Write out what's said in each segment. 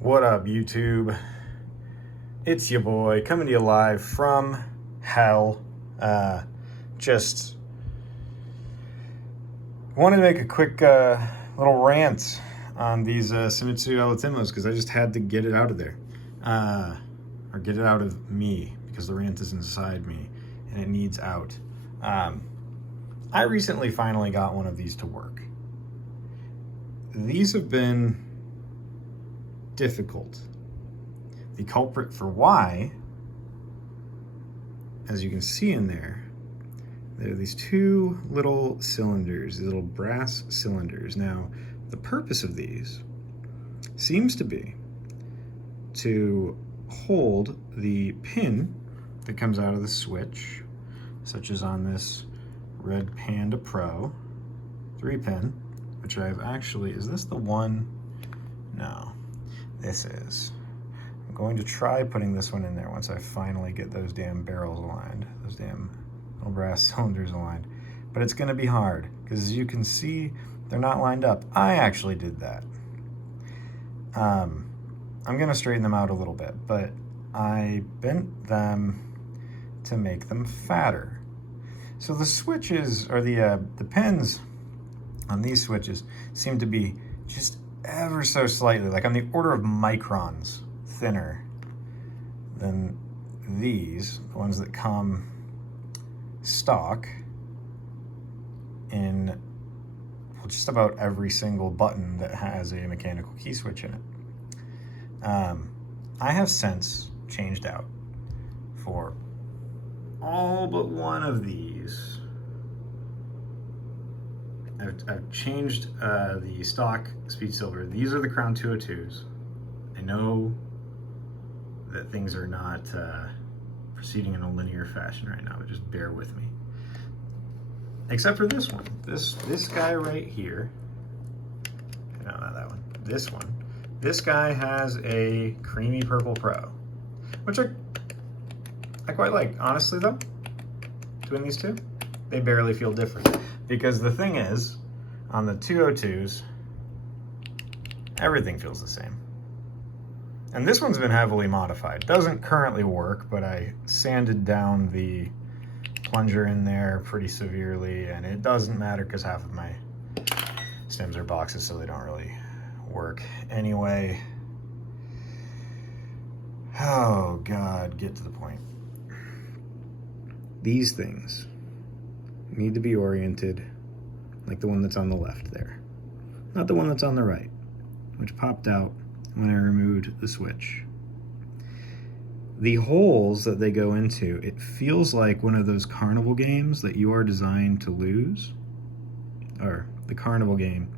What up, YouTube? It's your boy coming to you live from hell. Just wanted to make a quick little rant on these Sumitsu Elatimmos because I just had to get it out of there. Or get it out of me because the rant is inside me and it needs out. I recently finally got one of these to work. These have been difficult. The culprit for why, as you can see in there are these two little cylinders, these little brass cylinders. Now, the purpose of these seems to be to hold the pin that comes out of the switch, such as on this Red Panda Pro 3-pin, which I've actually, is this the one? No. This is. I'm going to try putting this one in there once I finally get those damn barrels aligned, those damn little brass cylinders aligned. But it's going to be hard because, as you can see, they're not lined up. I actually did that. I'm going to straighten them out a little bit, but I bent them to make them fatter. So the switches, or the pins on these switches, seem to be just ever so slightly, like on the order of microns thinner than these, the ones that come stock in, well, just about every single button that has a mechanical key switch in it. I have since changed out for all but one of these. I've changed the stock speed silver. These are the Crown 202s. I know that things are not proceeding in a linear fashion right now, but just bear with me. Except for this one. This guy right here. No, not that one. This one. This guy has a creamy purple pro, which I quite like. Honestly, though, between these two, they barely feel different. Because the thing is, on the 202s, everything feels the same. And this one's been heavily modified. Doesn't currently work, but I sanded down the plunger in there pretty severely, and it doesn't matter because half of my stems are boxes, so they don't really work. Anyway, oh God, get to the point. These things need to be oriented like the one that's on the left there, not the one that's on the right, which popped out when I removed the switch. The holes that they go into, it feels like one of those carnival games that you are designed to lose, or the carnival game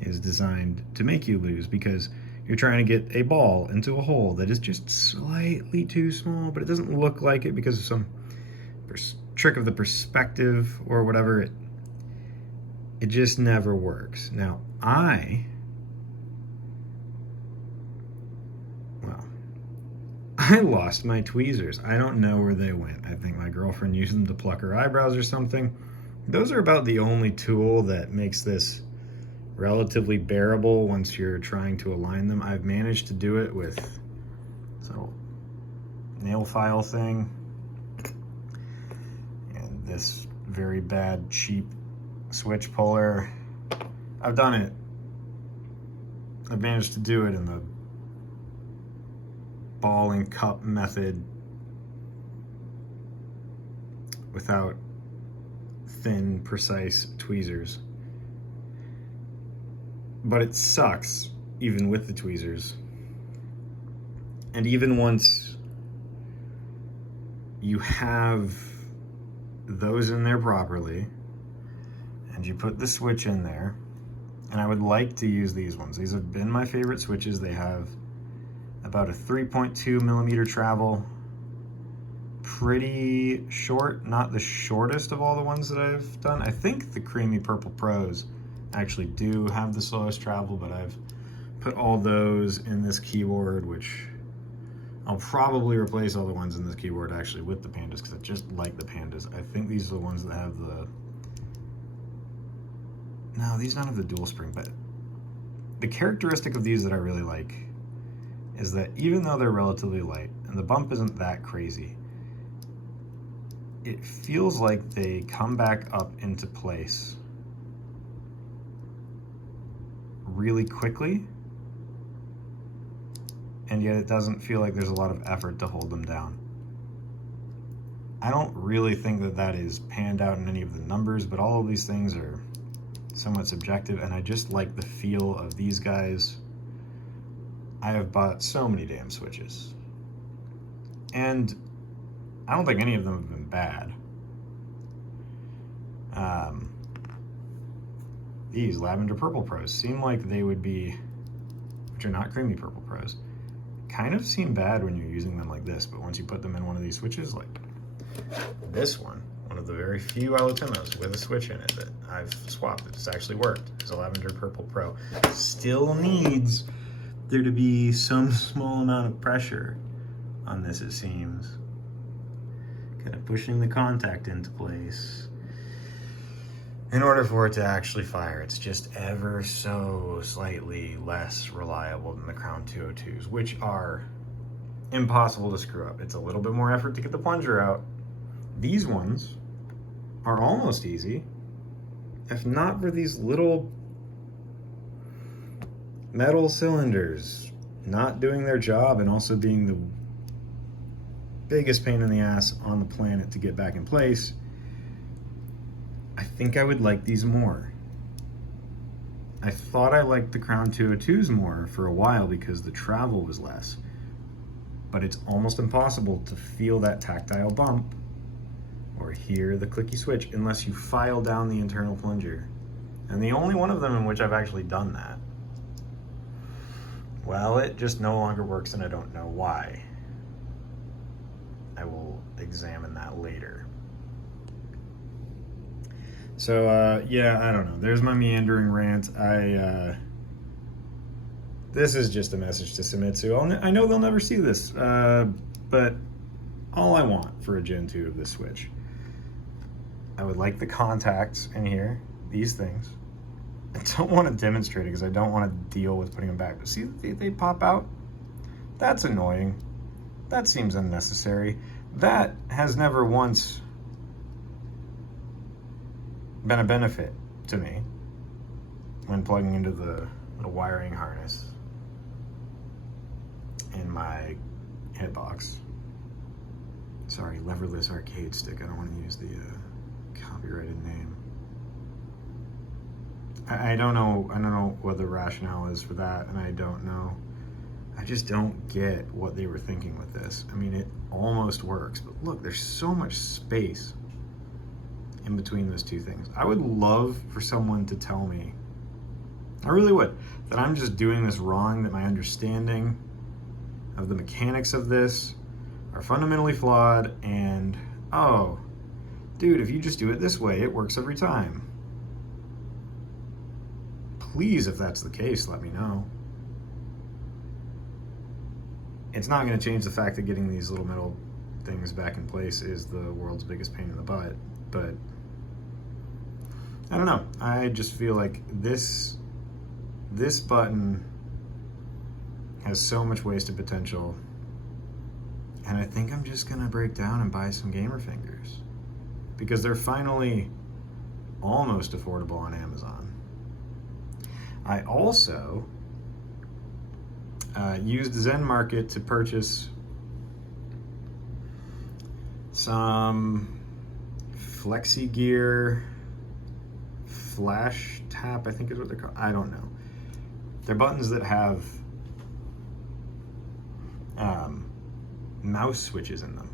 is designed to make you lose because you're trying to get a ball into a hole that is just slightly too small, but it doesn't look like it because of some trick of the perspective or whatever. It just never works. Now, I lost my tweezers. I don't know where they went. I think my girlfriend used them to pluck her eyebrows or something. Those are about the only tool that makes this relatively bearable once you're trying to align them. I've managed to do it with this little nail file thing and this very bad, cheap switch puller. I've done it. I've managed to do it in the ball and cup method without thin, precise tweezers. But it sucks, even with the tweezers. And even once you have those in there properly, and you put the switch in there, and I would like to use these ones. These have been my favorite switches. They have about a 3.2 millimeter travel, pretty short, not the shortest of all the ones that I've done. I think the creamy purple pros actually do have the slowest travel, but I've put all those in this keyboard, which I'll probably replace all the ones in this keyboard actually with the pandas because I just like the pandas. I think these are the ones that have the, no, these don't have the dual spring, but the characteristic of these that I really like is that even though they're relatively light and the bump isn't that crazy, it feels like they come back up into place really quickly, and yet it doesn't feel like there's a lot of effort to hold them down. I don't really think that that is panned out in any of the numbers, but all of these things are somewhat subjective, and I just like the feel of these guys. I have bought so many damn switches, and I don't think any of them have been bad. These Lavender Purple Pros seem like they would be, which are not Creamy Purple Pros, kind of seem bad when you're using them like this, but once you put them in one of these switches, like this one of the very few Alatimos with a switch in it that I've swapped, it's actually worked, is a Lavender Purple Pro. Still needs there to be some small amount of pressure on this, it seems. Kind of pushing the contact into place in order for it to actually fire. It's just ever so slightly less reliable than the Crown 202s, which are impossible to screw up. It's a little bit more effort to get the plunger out. These ones are almost easy, if not for these little metal cylinders not doing their job and also being the biggest pain in the ass on the planet to get back in place. I think I would like these more. I thought I liked the Crown 202s more for a while because the travel was less, but it's almost impossible to feel that tactile bump or hear the clicky switch unless you file down the internal plunger. And the only one of them in which I've actually done that, well, it just no longer works, and I don't know why. I will examine that later. So, yeah, I don't know. There's my meandering rant. This is just a message to Famitsu. I know they'll never see this, but all I want for a Gen 2 of this Switch, I would like the contacts in here, these things. I don't want to demonstrate it because I don't want to deal with putting them back. But see, they pop out. That's annoying. That seems unnecessary. That has never once been a benefit to me when plugging into the little wiring harness in my hitbox. Sorry, leverless arcade stick. I don't want to use the copyrighted name. I don't know what the rationale is for that, and I don't know. I just don't get what they were thinking with this. I mean, it almost works, but look, there's so much space in between those two things. I would love for someone to tell me, I really would, that I'm just doing this wrong, that my understanding of the mechanics of this are fundamentally flawed, and, oh, dude, if you just do it this way, it works every time. Please, if that's the case, let me know. It's not going to change the fact that getting these little metal things back in place is the world's biggest pain in the butt, but I don't know. I just feel like this button has so much wasted potential, and I think I'm just going to break down and buy some gamer fingers because they're finally almost affordable on Amazon. I also used Zen Market to purchase some Flexi Gear Flash Tap, I think is what they're called. I don't know. They're buttons that have mouse switches in them.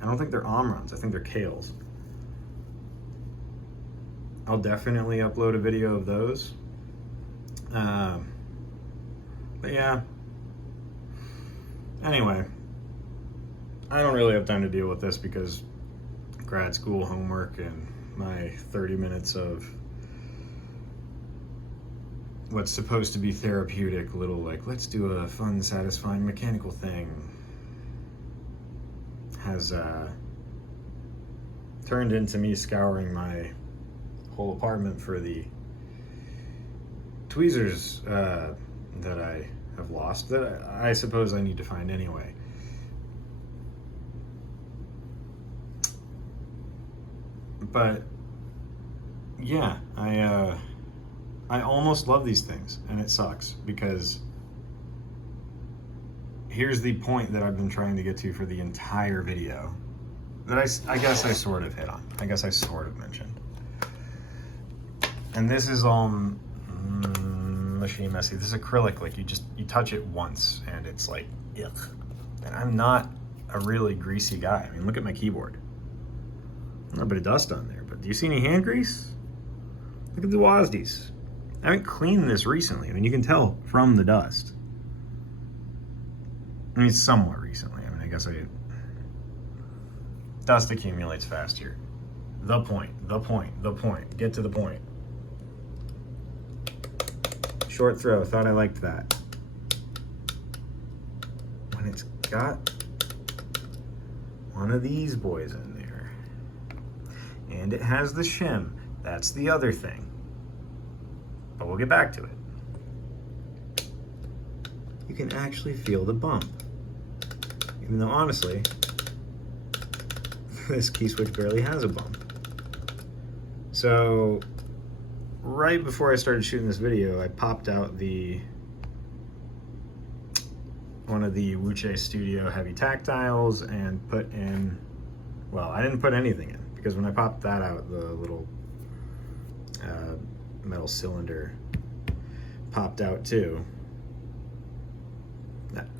I don't think they're Omrons. I think they're Kales. I'll definitely upload a video of those. But yeah. Anyway, I don't really have time to deal with this because grad school homework and my 30 minutes of what's supposed to be therapeutic, little like, let's do a fun, satisfying mechanical thing, has turned into me scouring my whole apartment for the tweezers that I have lost that I suppose I need to find anyway. But yeah, I almost love these things, and it sucks because here's the point that I've been trying to get to for the entire video that I guess I sort of hit on. I guess I sort of mentioned. And this is all machine messy. This is acrylic, like you touch it once and it's like, ugh. And I'm not a really greasy guy. I mean, look at my keyboard. A little bit of dust on there, but do you see any hand grease? Look at the WASDs. I haven't cleaned this recently. I mean, you can tell from the dust. I mean, somewhat recently. I mean, I guess dust accumulates fast here. The point. Get to the point. Short throw, thought I liked that. When it's got one of these boys in there, and it has the shim, that's the other thing. But we'll get back to it. You can actually feel the bump. Even though honestly, this key switch barely has a bump. So, right before I started shooting this video, I popped out one of the Wuche Studio heavy tactiles and put in, well, I didn't put anything in because when I popped that out, the little metal cylinder popped out too.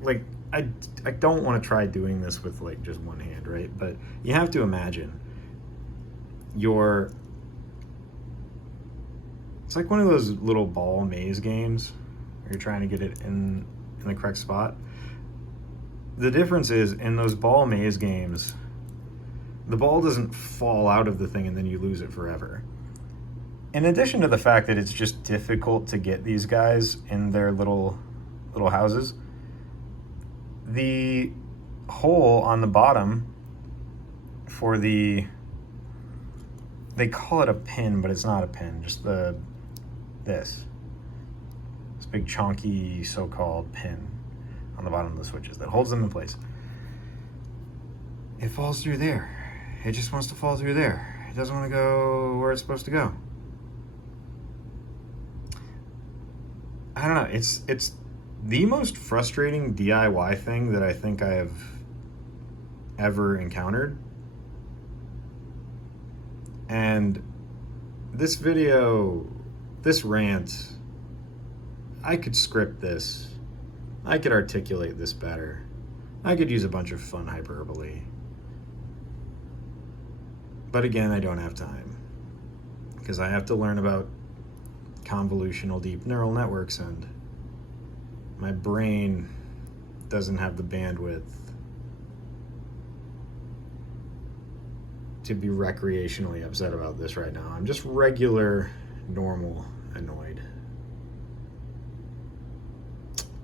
Like, I don't want to try doing this with like just one hand, right? But you have to imagine it's like one of those little ball maze games where you're trying to get it in the correct spot. The difference is in those ball maze games, the ball doesn't fall out of the thing and then you lose it forever. In addition to the fact that it's just difficult to get these guys in their little houses, the hole on the bottom for they call it a pin, but it's not a pin, just this big chunky so-called pin on the bottom of the switches that holds them in place. It falls through there. It just wants to fall through there. It doesn't want to go where it's supposed to go. I don't know, it's the most frustrating DIY thing that I think I have ever encountered. And this video, this rant, I could script this. I could articulate this better. I could use a bunch of fun hyperbole. But again, I don't have time because I have to learn about convolutional deep neural networks and my brain doesn't have the bandwidth to be recreationally upset about this right now. I'm just regular, normal, annoyed.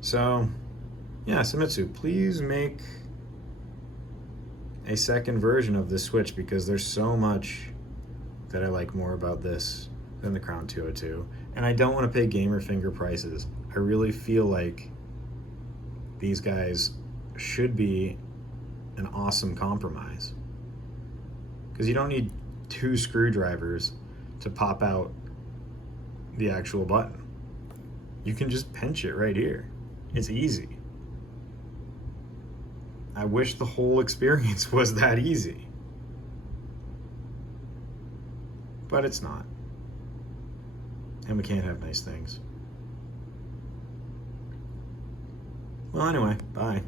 So, yeah, Samitsu, please make a second version of this switch because there's so much that I like more about this than the Crown 202. And I don't want to pay gamer finger prices. I really feel like these guys should be an awesome compromise. Because you don't need 2 screwdrivers to pop out the actual button. You can just pinch it right here. It's easy. I wish the whole experience was that easy. But it's not. And we can't have nice things. Well, anyway, bye.